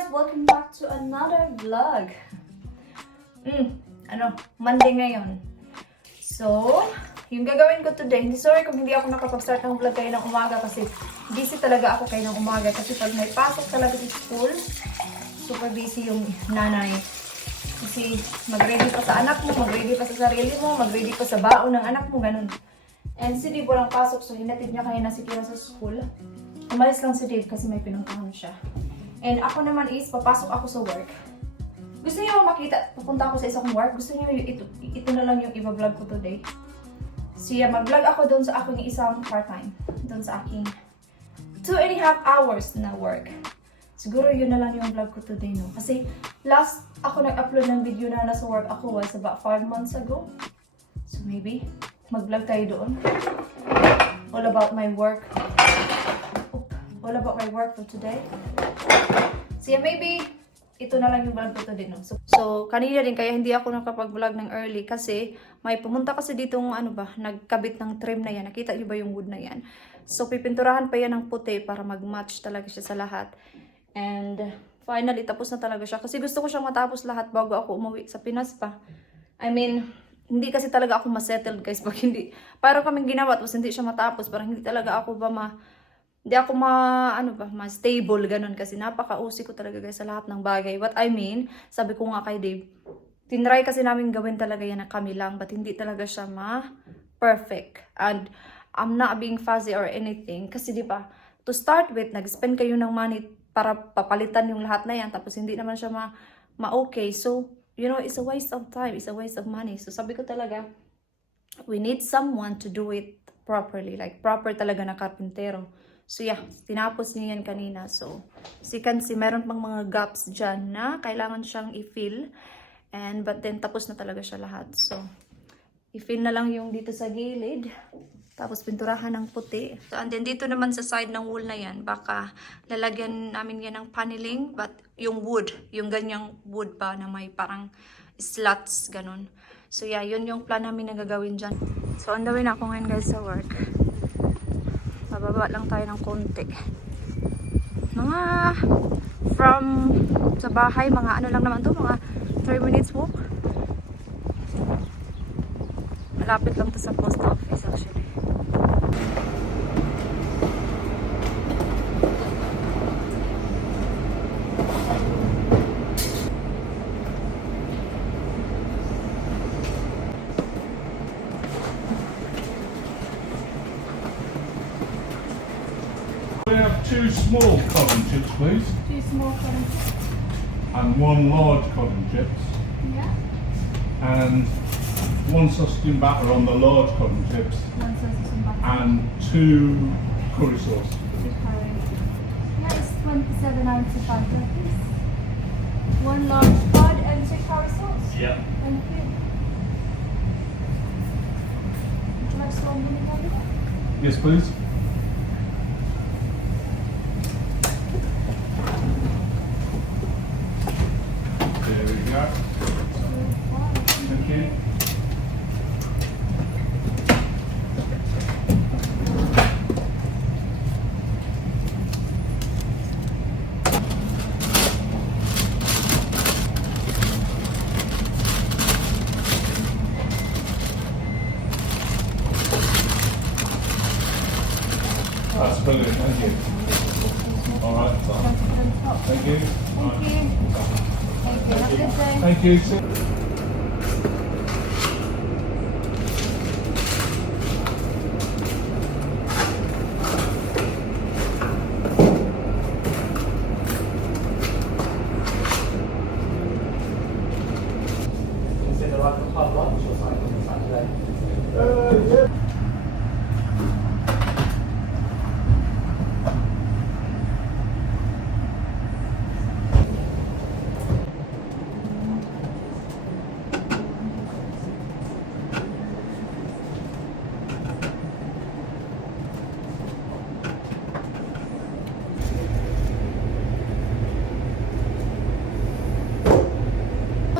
guys! Welcome back to another vlog. Monday ngayon. So, yung gagawin ko today, sorry kung hindi ako nakapag-start ng vlog kayo ng umaga kasi busy talaga ako kayo ng umaga kasi pag may pasok talaga sa school, super busy yung nanay. Kasi mag-ready pa sa anak mo, mag-ready pa sa sarili mo, mag-ready pa sa baon ng anak mo, ganun. And si Dave walang pasok, so hinatid niya kanina si Kira sa school. Umalis lang si Dave kasi may pinuntahan siya. And ako naman is, papasok ako sa work. Gusto niyo makita, pupunta ako sa isang work? Gusto niyo ito na lang yung i-vlog ko today? So mag-vlog ako doon sa aking isang part-time. Doon sa aking 2.5 hours na work. Siguro yun na lang yung vlog ko today, no? Kasi last ako nag-upload ng video na nasa work ako was about 5 months ago. So maybe, mag-vlog tayo doon. All about my work. All about my work for today. So maybe ito na lang yung vlog ko today, no? So kanina din kaya hindi ako nakapag-vlog ng early kasi may pumunta kasi ditong nagkabit ng trim na yan. Nakita niyo ba yung wood na yan? So pipinturahan pa yan ng puti para mag-match talaga siya sa lahat. And finally tapos na talaga siya kasi gusto ko siyang matapos lahat bago ako umuwi sa Pinas pa. I mean, hindi kasi talaga ako ma-settled guys pag hindi. Parang kaming ginawa tapos hindi siya matapos. Parang hindi talaga ako hindi ako ma-stable ganun kasi napaka-usi ko talaga guys sa lahat ng bagay. What I mean, sabi ko nga kay Dave, tinry kasi namin gawin talaga yan na kami lang but hindi talaga siya ma-perfect. And I'm not being fussy or anything kasi di ba, to start with, nag-spend kayo ng money para papalitan yung lahat na yan tapos hindi naman siya ma-okay. So, you know, it's a waste of time, it's a waste of money. So sabi ko talaga, we need someone to do it properly, like proper talaga na karpintero. So yeah, tinapos niya yan kanina. So, you can see, meron pang mga gaps dyan na kailangan siyang i-fill. But then, tapos na talaga siya lahat. So, i-fill na lang yung dito sa gilid. Tapos, pinturahan ng puti. So, and then, dito naman sa side ng wall na yan, baka lalagyan namin yan ng paneling. But, yung wood, yung ganyang wood pa na may parang slots, ganun. So, yeah, yun yung plan namin na gagawin dyan. So, on the way na ako ngayon guys sa work. Bababa lang tayo ng konti. Mga from sa bahay, mga ano lang naman to, mga 3 minutes walk. Malapit lang to sa post office actually. We have 2 small cotton chips, please, 2 small currants. and 1 large cotton chips, Yeah. and 1 sausage and batter on the large cotton chips, One sausage and butter. and 2 curry sauce. 2 curry. Yeah, it's 27.95 please. 1 large pod and 2 curry sauce. Yeah. Thank you. Would you like strong vinegar? Yes, please. There we go. Thank you. That's brilliant, thank you. All right, thank you. All Thank right. you. Thank you. Have a good day. Thank you. Is it like a pub lunch or something on Saturday?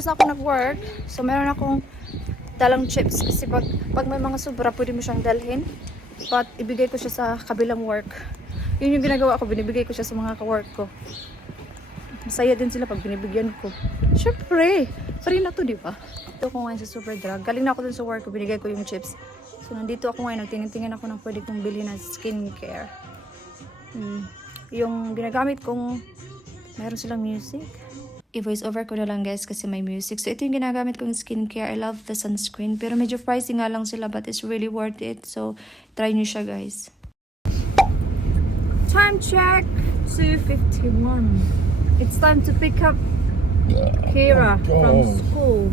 Tapos na ako nag-work, so meron akong dalang chips kasi pag may mga sobra pwede mo siyang dalhin, but ibigay ko siya sa kabilang work. Yun yung ginagawa ko, binibigay ko siya sa mga ka-work ko. masaya din sila pag binibigyan ko. Syempre, free na to, di ba? Ito ako ngayon sa Superdrug. Galing na ako dun sa work ko, binigay ko yung chips. So, nandito ako ngayon, nagtingin-tingin ako ng pwede kong bilhin na skincare. Yung ginagamit kong, meron silang music. I-voice over ko na lang guys kasi may music. So, ito yung ginagamit kong skincare. I love the sunscreen. Pero medyo pricey nga lang sila but it's really worth it. So, try nyo siya guys. Time check, 2:51. It's time to pick up Kira from school.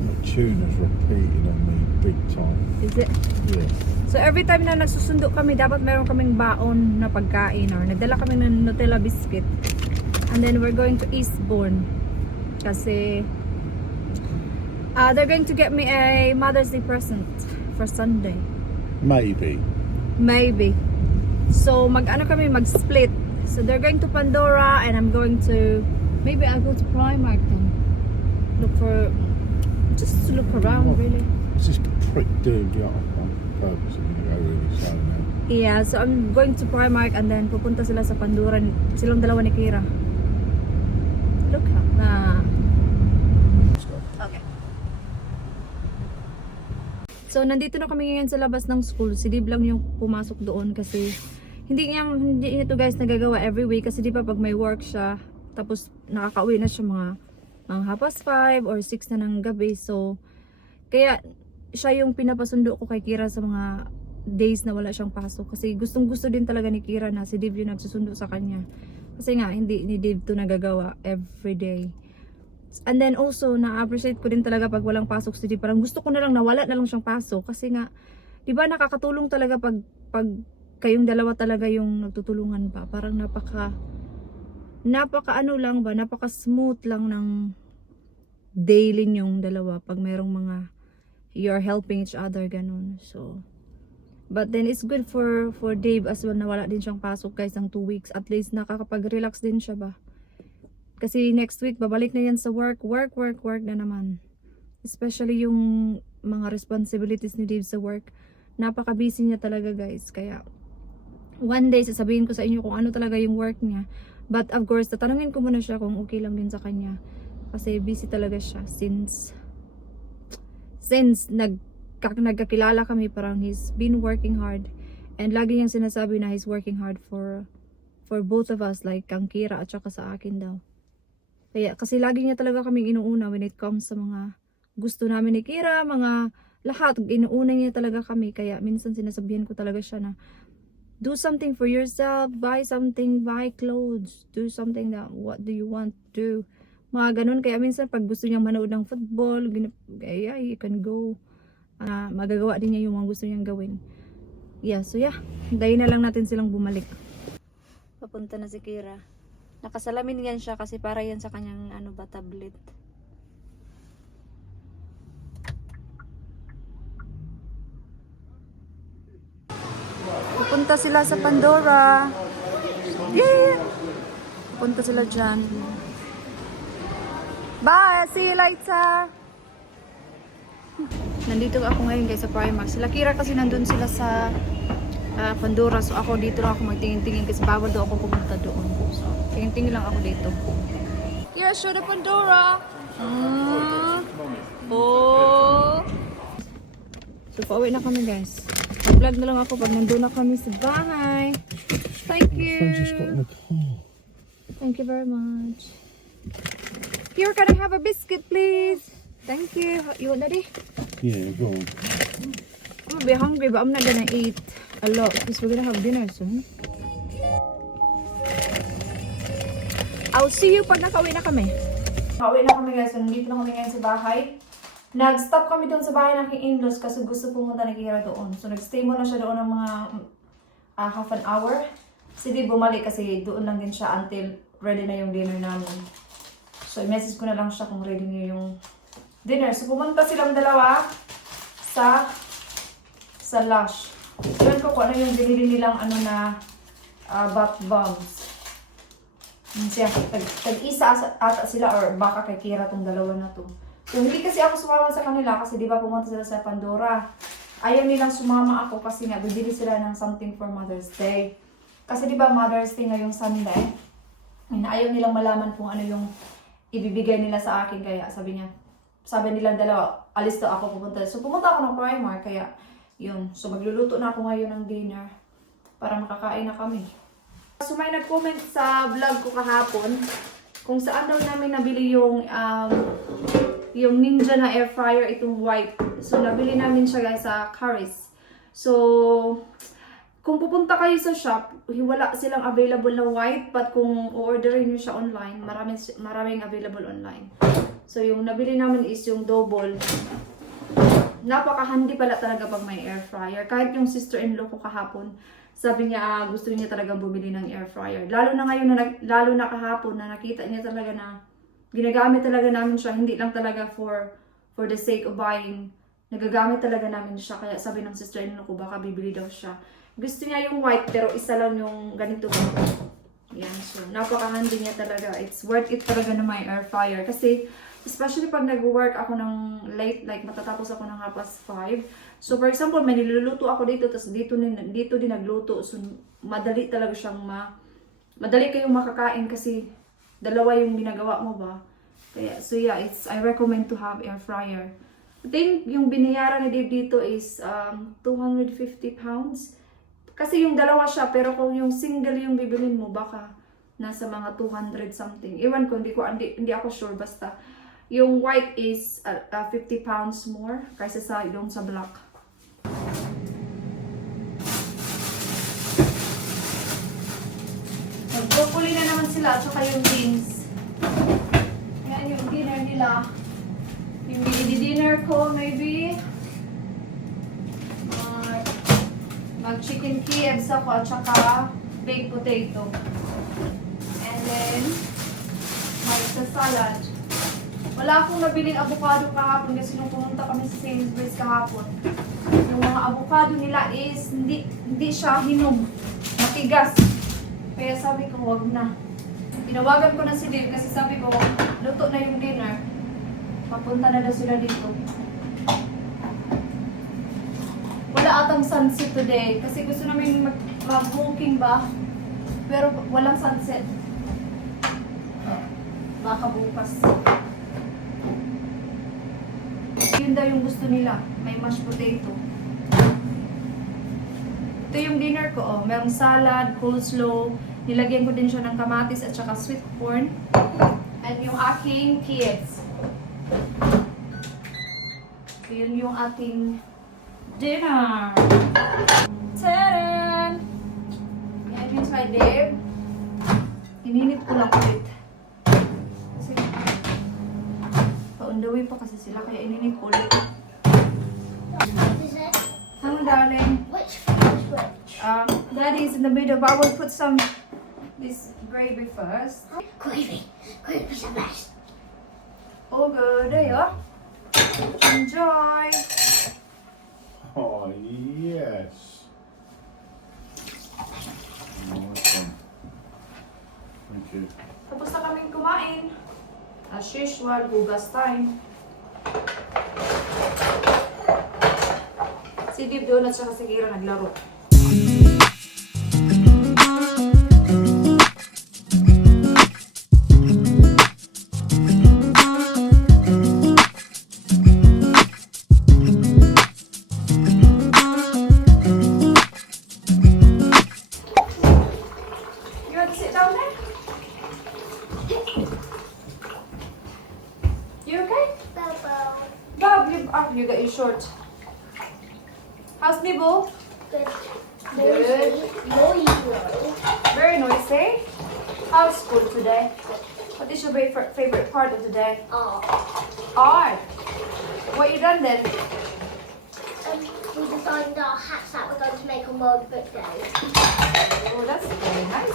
The tune is repeating on me big time. Is it? Yeah. So every time na nagsusundo kami, dapat meron kaming baon na pagkain or nagdala kami ng Nutella biscuit. And then we're going to Eastbourne. Kasi they're going to get me a Mother's Day present for Sunday. Maybe. Maybe. So mag-ano kami, mag-split. So they're going to Pandora and I'm going to, maybe I'll go to Primark then. Look for, just to look around really. It's just a prick doing the art on purpose. I'm going to go really slow now. Yeah, so I'm going to Primark and then pupunta sila sa Pandora. Silang dalawa ni Kira. Look na. Let's go. Okay. So nandito na kami ngayon sa labas ng school. Si Dib lang yung pumasok doon kasi hindi niya to guys nagagawa every week kasi di ba pag may work siya tapos nakakauwi na siya mga 5:30 or 6 na ng gabi. So kaya siya yung pinapasundo ko kay Kira sa mga days na wala siyang pasok kasi gustong gusto din talaga ni Kira na si Dib yung nagsusundo sa kanya kasi nga hindi ni Dib to nagagawa every day. And then also na-appreciate ko din talaga pag walang pasok si Dib, parang gusto ko na lang nawala na lang siyang pasok kasi nga di ba nakakatulong talaga pag kayong dalawa talaga yung nagtutulungan pa. Parang napaka ano lang ba, napaka smooth lang ng daily yung dalawa pag merong mga you're helping each other ganun. So but then it's good for Dave as well na wala din siyang pasok guys ng 2 weeks. At least nakakapag-relax din siya ba. Kasi next week babalik na yan sa work na naman. Especially yung mga responsibilities ni Dave sa work. Napaka-busy niya talaga guys. Kaya one day sasabihin ko sa inyo kung ano talaga yung work niya. But of course, tatanungin ko muna siya kung okay lang din sa kanya. Kasi busy talaga siya since nagkakilala kami, parang he's been working hard. And lagi niyang sinasabi na he's working hard for both of us, like kang Kira at saka sa akin daw. Kaya kasi lagi niya talaga kaming inuuna when it comes sa mga gusto namin ni Kira, mga lahat, inuuna niya talaga kami. Kaya minsan sinasabihan ko talaga siya na do something for yourself, buy something, buy clothes, do something that what do you want to do. Mga ganun. Kaya minsan pag gusto niya manood ng football, yeah, you can go. Magagawa din niya yung mga gusto niyang gawin. Yeah, so yeah, dahin na lang natin silang bumalik. Papunta na si Kira. Nakasalamin yan siya kasi para yan sa kanyang tablet. Pupunta sila sa Pandora. Yeah! Pupunta sila dyan. Bye! See you later! Nandito ako ngayon guys sa Primark. Sila Kira kasi nandun sila sa Pandora. So ako dito lang ako magtingin-tingin kasi bawal daw ako pumunta doon. So tingin-tingin lang ako dito. Kira, show the Pandora! Oh! So pauwi na kami guys. Mag-vlog na lang ako pag nandun na kami sa bahay. Thank you! I just got in the car. Thank you very much. Here, can I have a biscuit, please? Thank you. You want that? Yeah, go on. I'm gonna be hungry, but I'm not gonna eat a lot because we're gonna have dinner soon. I'll see you pag nakauwi na kami. Nakauwi na kami guys. So, nandito na kami ngayon sa bahay. Nag-stop kami doon sa bahay ng aking in-laws kasi gusto pumunta ni Kira doon. So, nag-stay muna siya doon ng mga half an hour. Si Di bumalik kasi doon lang din siya until ready na yung dinner namin. So, i-message ko na lang siya kung ready niya yung dinner. So, pumunta silang dalawa sa Lush. Yun ko kung ano yung binili nilang bath bombs. Siya, tag-isa ata sila or baka kay Kira tong dalawa na to. So, hindi kasi ako sumama sa kanila kasi di ba pumunta sila sa Pandora. Ayaw nilang sumama ako kasi nga bibili sila ng something for Mother's Day. Kasi di ba Mother's Day ngayong Sunday? Ayaw nilang malaman kung ano yung ibibigay nila sa akin. Kaya sabi nilang dalawa, alis daw ako pupunta. So pumunta ako ng Primark. Kaya yun. So magluluto na ako ngayon ng dinner para makakain na kami. So may nag-comment sa vlog ko kahapon kung saan daw namin nabili yung Ninja na air fryer, itong white. So nabili namin siya guys sa Caris. So kung pupunta kayo sa shop, wala silang available na white, but kung orderin niyo siya online, maraming available online. So yung nabili namin is yung double. Napaka-handy pala talaga pag may air fryer. Kahit yung sister-in-law ko kahapon, sabi niya gusto niya talaga bumili ng air fryer. Lalo na ngayon, lalo na kahapon na nakita niya talaga na ginagamit talaga namin siya, hindi lang talaga for the sake of buying. Nagagamit talaga namin siya. Kaya sabi ng sister-in-law ko, baka bibili daw siya. Gusto niya yung white pero isa lang yung ganito. Yan, so napaka-handy niya talaga. It's worth it talaga na may air fryer. Kasi especially pag nag-work ako ng late, like matatapos ako ng 5:30. So for example, may niluluto ako dito, tapos dito din nagluto. So madali talaga siyang madali kayong makakain kasi dalawa yung ginagawa mo ba. Kaya, so yeah, I recommend to have air fryer. I think yung binayaran ni Dave dito is 250 pounds. Kasi yung dalawa siya, pero kung yung single yung bibilin mo, baka nasa mga 200 something. Ewan ko, hindi ako sure. Basta, yung white is 50 pounds more kaysa sa yung sa black. Mag-broccoli na naman sila, at saka yung beans. Yan yung dinner nila. Yung dinner ko, maybe mag-chicken Kievs ako at saka baked potato. And then, sa salad. Wala akong nabiling avocado kahapon kasi nung pumunta kami sa Sainsbury's kahapon. Yung mga avocado nila is hindi siya hinog. Matigas. Kaya sabi ko, wag na. Tinawagan ko na si Dave kasi sabi ko, luto na yung dinner. Papunta na daw sila dito. Wala atang sunset today kasi gusto namin mag-booking ba, pero walang sunset. Baka bukas. Yun daw yung gusto nila, may mashed potato. Ito yung dinner ko, oh. Merong salad, coleslaw, nilagyan ko din siya ng kamatis at saka sweet corn. And yung aking kids. Yun yung ating dinner. Taran! Yan yung kay Dave. Ininit ko lang ulit. Kasi on the way pa kasi sila kaya ininit ko ulit. Is it? Hello darling. Which is which? Daddy is in the middle but I will put some this gravy first. Gravy. Gravy's the best. Oh good, there you are. Enjoy! Oh, yes. Awesome. Thank you. Tapos na kaming kumain. As usual, hugas time. Si Dib doon at saka si Kira naglaro. You want to sit down there? You okay? Bobo. Bob, you got your short. How's Nibble? Good. Good. Noisy. Very noisy. How's school today? What is your favorite part of the day? Oh. Art. What you done then? We designed our hats that we're going to make on World Book Day. Oh, that's very nice.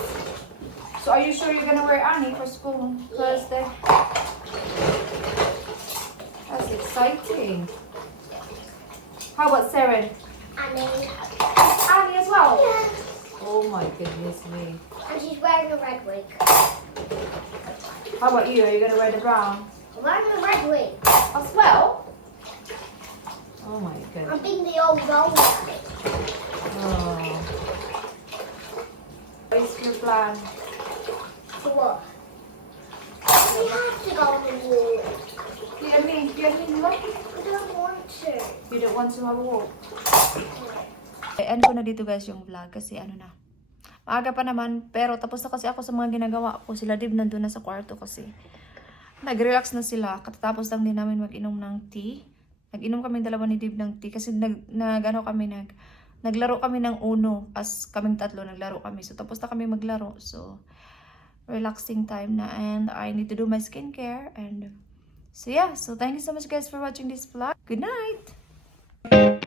So are you sure you're gonna wear Annie for school on Thursday? That's exciting. How about Seren? Annie. Annie as well? Yeah. Oh my goodness me. And she's wearing a red wig. How about you? Are you gonna wear the brown? I'm wearing a red wig. As well? Oh my goodness. I'm being the old old. Oh. What is your plan? To what? We have to go on the walk. Yummy, no? I don't want to. You don't want to have a walk? End ko na dito guys yung vlog kasi ano na. Maaga pa naman, pero tapos na kasi ako sa mga ginagawa ko. Sila Dib nandun na sa kwarto kasi. Nag-relax na sila. Katatapos lang din namin mag-inom ng tea. Nag-inom kami dalawa ni Dib ng tea kasi naglaro kami ng Uno. As kaming tatlo, naglaro kami. So tapos na kami maglaro. So, relaxing time na. And I need to do my skincare. And so yeah, so thank you so much guys for watching this vlog. Good night!